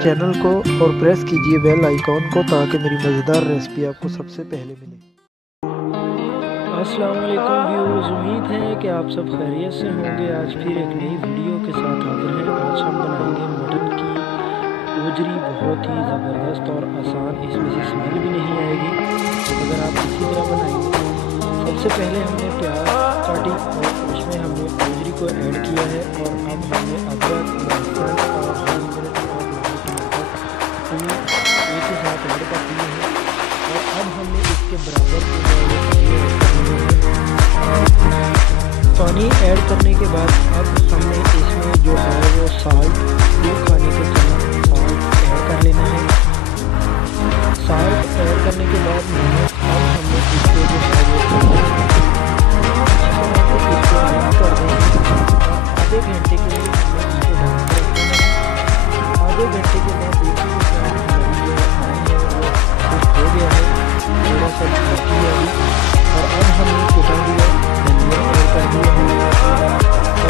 Channel को और press कीजिए बेल आइकॉन को ताकि मेरी मज़ेदार रेसिपी आपको सबसे पहले मिले। अस्सलाम वालेकुम व्यूअर्स, उम्मीद है कि आप सब खैरियत से होंगे। आज फिर एक नई वीडियो के साथ हाजिर हैं। आज हम बनाएंगे मटन की ओजरी, बहुत ही ज़बरदस्त और आसान। इसमें से स्मेल भी नहीं आएगी अगर आप इसी तरह बनाएंगे। सबसे पहले हमने प्याज काटी और उसमें हमने ओजरी को ऐड किया है और अब हमने अदरक, लहसुन और हरी मिर्च और लाल टमाटर एक ही साथ ऐड कर दिए हैं। और अब हमने इसके बराबर पानी ऐड करने के बाद अब हमने इसमें जो है वो साल्ट, 2 खाने के चम्मच साल्ट ऐड कर लेना है। साल्ट ऐड करने के बाद नमक, अब हमने इसको जो है वो इसको मिक्स कर देंगे और आधे घंटे के लिए हमें इसको ढक कर रख देना है। आधे घंटे के बाद देखिए हो गया है, थोड़ा सा बाकी है अभी। और अब हमने कुटा दिया धनिया ऐड कर दिया है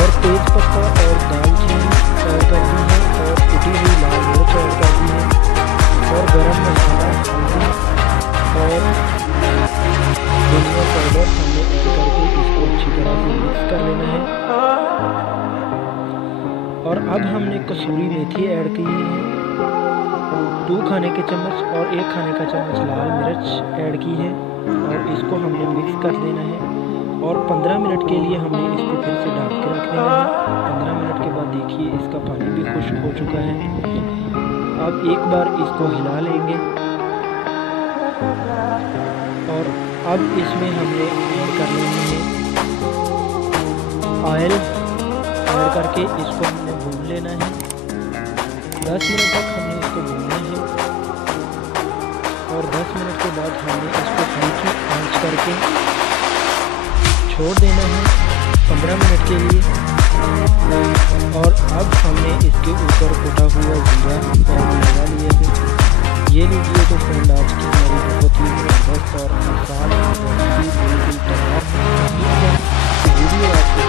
और तेज पत्ता और दालचीनी ऐड कर दी है और कुटी हुई लाल मिर्च ऐड कर दी है और गरम मसाला, हल्दी और धनिया पाउडर हमने ऐड करके इसको अच्छी तरह से मिक्स कर लेना है। और अब हमने कसूरी मेथी ऐड की है, 2 खाने के चम्मच और 1 खाने का चम्मच लाल मिर्च ऐड की है और इसको हमने मिक्स कर देना है। और 15 मिनट के लिए हमने इसको फिर से ढक के रख देना है। 15 मिनट के बाद देखिए इसका पानी भी खुश्क हो चुका है। अब एक बार इसको हिला लेंगे और अब इसमें हमने ऐड कर लेनी है ऑयल। ऐड करके इसको हमने भून लेना है। 10 मिनट तक हमने इसको भूनना है और 10 मिनट के बाद हमने इसको हल्की आंच करके छोड़ देना है 15 मिनट के लिए। और अब हमने इसके ऊपर कुटा हुआ जीरा लगा लिया है। ये लीजिए तो फ्रेंड, आज की हमारी बहुत ही ज़बरदस्त और आसान रेसिपी बिल्कुल तैयार है। वीडियो आपको